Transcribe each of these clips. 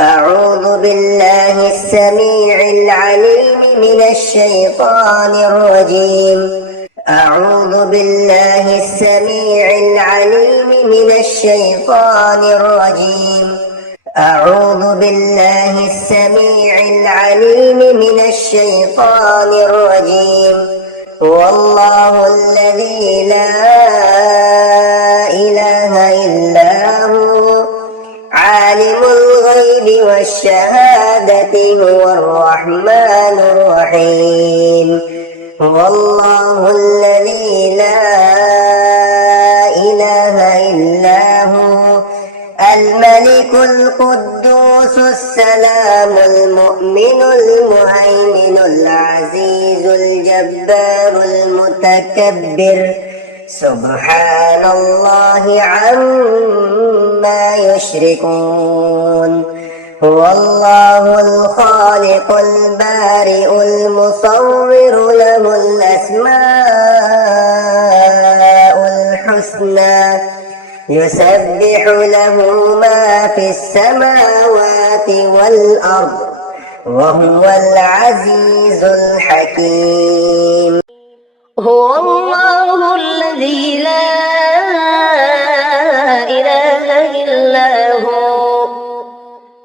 أعوذ بالله السميع العليم من الشيطان الرجيم. أعوذ بالله السميع العليم من الشيطان الرجيم. أعوذ بالله السميع العليم من الشيطان الرجيم. والله الذي لا إله إلا هو عالم الغيب والشهادة هو الرحمن الرحيم. والله الذي لا إله إلا هو الملك القدوس السلام المؤمن المهيمن العزيز الجبار المتكبر سبحان الله عما يشركون. هو الله الخالق البارئ المصور له الأسماء الحسنى يسبح له ما في السماوات والأرض وهو العزيز الحكيم. هو الله الذي لا إله إلا هو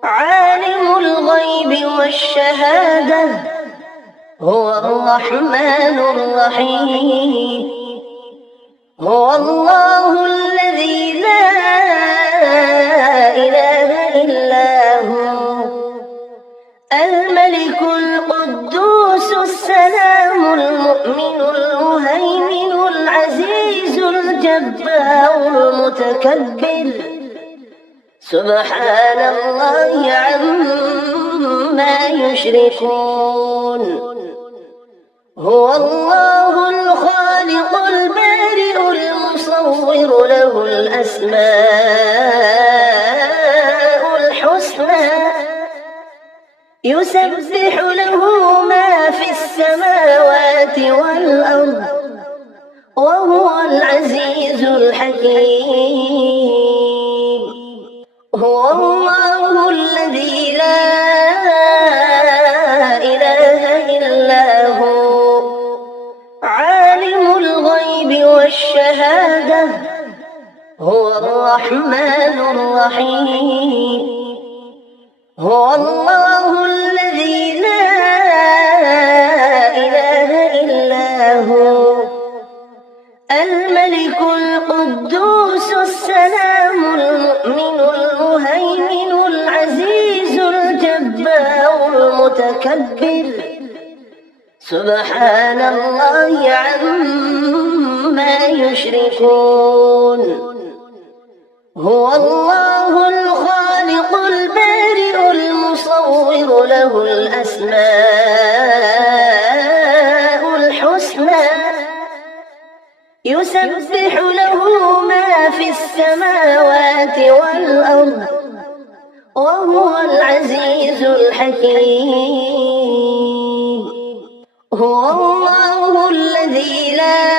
عالم الغيب والشهادة هو الرحمن الرحيم. هو الله الذي لا إله إلا هو الملك القدوس السلام المؤمن المهيمن العزيز الجبار المتكبر سبحان الله عما يشركون. هو الله الخالق البارئ المصور له الأسماء الحسنى يسبح له ما في السماوات والأرض وهو العزيز الحكيم. هو الله الذي لا إله إلا هو عالم الغيب والشهادة هو الرحمن الرحيم. هو الله الذي لا إله إلا هو الملك القدوس السلام المؤمن المهيمن العزيز الجبار المتكبر سبحان الله عما يشركون. هو الله الخالق البارئ المصور له الأسماء الحسنى يسبح له ما في السماوات والأرض وهو العزيز الحكيم. هو الله الذي لا